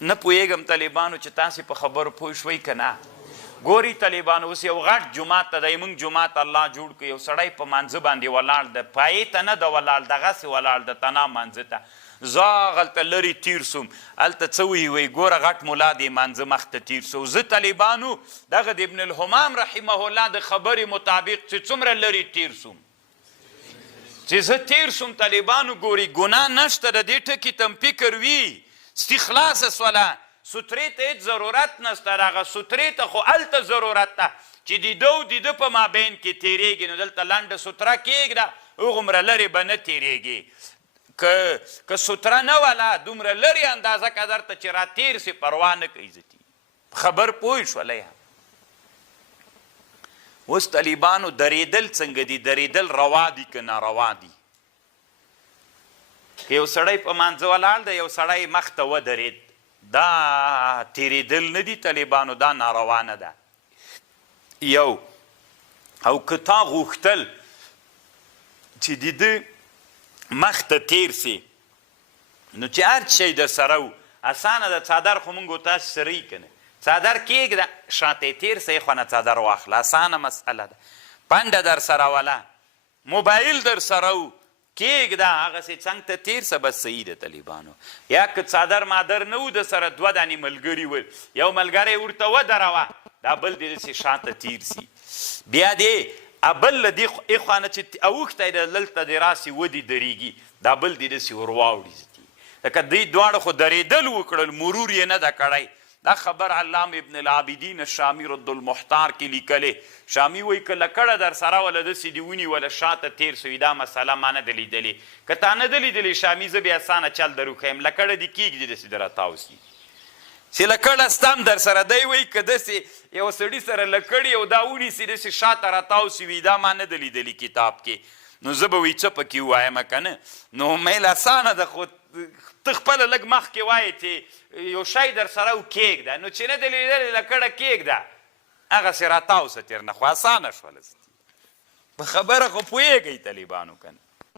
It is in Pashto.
نه پوهېږم طالبانو چې تاسې په خبرو پوه شوئ که نه. ګوري طالبانو اوس یو غټ جومات ته دی، موږ جومات الله جوړ کړو، یو سړی په مانځه باندې ولاړ ده، پایې ته نه ده ولاړ، دغسې ولاړ ده تنا مانځه ته. زه هغلته لرې تیر سوم، هلته څه وایي ګوره غټ ملا دی مانځه مخ ته تیر سو. زه طالبانو دغه د ابن الحمام رحمه الله د خبرې مطابق چې څومره لرې تیر سوم، چې زه تیر سوم طالبانو ګوري ګناه نشته، د دې ټکي ته فکر وي استخلاص سوله، سترې ته هېڅ ضرورت نشته، هغه سترې ته خو هلته ضرورت ده چې دیده و دیده په مابین کې تېرېږي، نو دلته لنډه ستره کېږده، هغومره لرې به نه تېرېږي. که ستره نه وله دومره لرې اندازه که درته چې را تېر سي پروا نه کوي. عزتي خبر پوه شولی. اوس طالبانو درېدل څنګه دي؟ درېدل روا دي که ناروا دي؟ که یو سړی په مانځه ولاړ دی، یو سړی مخ ته ودرېد، دا تېرېدل نه دي طالبانو، دا ناروا نه ده. یو او که تا غوښتل چې د ده مخ ته تېر سي، نو چې هر شی در سره و اسانه ده، څادر خو مونږ و تاسې سره یي که نه، څادر کېږده شاته یې تېر سه، یې خو نه څادر واخله، اسانه مسئله ده. پنډه در سره وله، موبایل در سره و کېږده هغسې څنګ ته تېر سه، بس صحیح ده طالبانو. یا که څادر مادر نه و د سره، دوه دانې ملګري ول، یو ملګری ورته ودروه، دا بل دې داسې شاته تېر سي، بیا دې بل له دې اخوانه چې اوښتی دی دلته دې راسي ودې درېږي، دا بل دې داسې ور واوړي. لکه دوی دواړه خو درېدل وکړل، مرور یې نه ده کړی. دا خبر علام ابن العابدین الشامی رد المحتار کې لیکلی. شامی وایي که لکړه در سره وله داسې دې ونیوله شاته تېر سوي، دا مسله ما نه ده لیدلې. که تا نه ده لیدلې شامي، زه بیا اسانه چل در وښیم، لکړه دې کېږدي داسې در راتاوسي چې لکړه ستم در سره. دی وایي که داسې یو سړي سره لکړې او دا ونیسي داسې شاته راتاوسي وي، دا ما نه ده لیدلي کتاب کې. نو زه به وایي څه پکې ووایم که نه. نو میل اسانه ده، خو ته خپله لږ مخکې وایې چې یو شی در سره و کېږده، نو چې نه ده لیدلې لکړه کېږده هغسې راتاوسه تېر نه، خو اسانه شوله. په خبره خو پوهېږئ طالبانو که نه؟